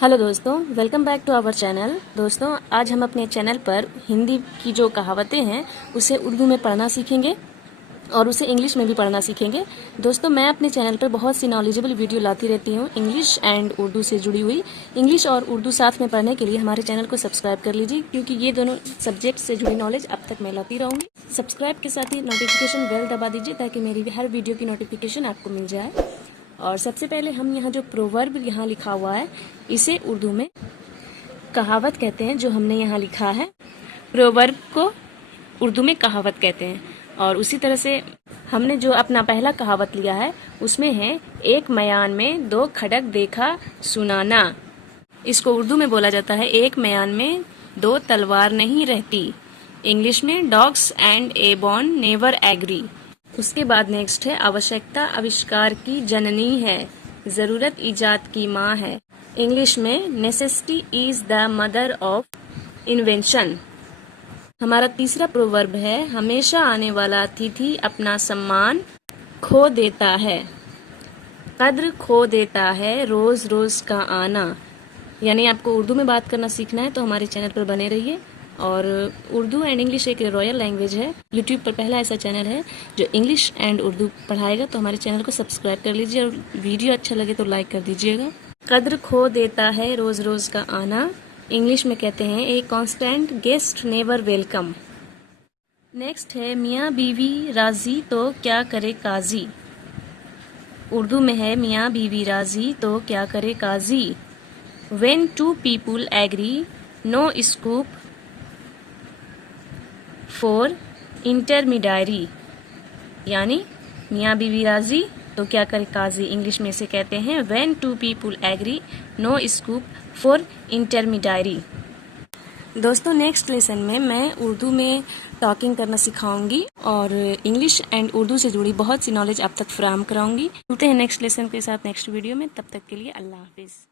Hello दोस्तों, welcome back to our channel. दोस्तों, आज हम अपने चैनल पर हिंदी की जो कहावतें हैं उसे उर्दू में पढ़ना सीखेंगे और उसे इंग्लिश में भी पढ़ना सीखेंगे। दोस्तों, मैं अपने चैनल पर बहुत सी नॉलेजेबल वीडियो लाती रहती हूँ इंग्लिश एंड उर्दू से जुड़ी हुई। इंग्लिश और उर्दू साथ में पढ़ने के लिए हमारे चैनल को सब्सक्राइब कर लीजिए, क्योंकि ये दोनों सब्जेक्ट से जुड़ी नॉलेज अब तक मैं लाती रहूँगी। सब्सक्राइब के साथ ही नोटिफिकेशन बेल दबा दीजिए ताकि मेरी हर वीडियो की नोटिफिकेशन आपको मिल जाए। और सबसे पहले हम यहाँ जो प्रोवर्ब यहाँ लिखा हुआ है इसे उर्दू में कहावत कहते हैं। जो हमने यहाँ लिखा है प्रोवर्ब को उर्दू में कहावत कहते हैं। और उसी तरह से हमने जो अपना पहला कहावत लिया है उसमें है एक मयान में दो खड़क देखा सुनाना। इसको उर्दू में बोला जाता है एक मयान में दो तलवार नहीं रहती। इंग्लिश में dogs and A Bon never agree. उसके बाद नेक्स्ट है आवश्यकता आविष्कार की जननी है, जरूरत इजाद की माँ है। इंग्लिश में necessity is the mother of invention. हमारा तीसरा प्रोवर्ब है हमेशा आने वाला अतिथि अपना सम्मान खो देता है, कद्र खो देता है रोज रोज का आना। यानी आपको उर्दू में बात करना सीखना है तो हमारे चैनल पर बने रहिए। और उर्दू एंड इंग्लिश एक रॉयल लैंग्वेज है। यूट्यूब पर पहला ऐसा चैनल है जो इंग्लिश एंड उर्दू पढ़ाएगा, तो हमारे चैनल को सब्सक्राइब कर लीजिए और वीडियो अच्छा लगे तो लाइक कर दीजिएगा। कद्र खो देता है रोज रोज का आना। इंग्लिश में कहते हैं a constant guest never welcome. Next है मियाँ बीवी राजी तो क्या करे काजी। उर्दू में है मियाँ बीवी राजी तो क्या करे काजी। When two people agree, no scope for intermediary। यानी मियाँ बीवी राजी तो क्या करे काजी। इंग्लिश में इसे कहते हैं When two people agree, no scope for intermediary। दोस्तों, नेक्स्ट लेसन में मैं उर्दू में टॉकिंग करना सिखाऊंगी और इंग्लिश एंड उर्दू से जुड़ी बहुत सी नॉलेज आप तक फराहम कराऊंगी। मिलते हैं नेक्स्ट लेसन के साथ नेक्स्ट वीडियो में। तब तक के लिए अल्लाह हाफिज़।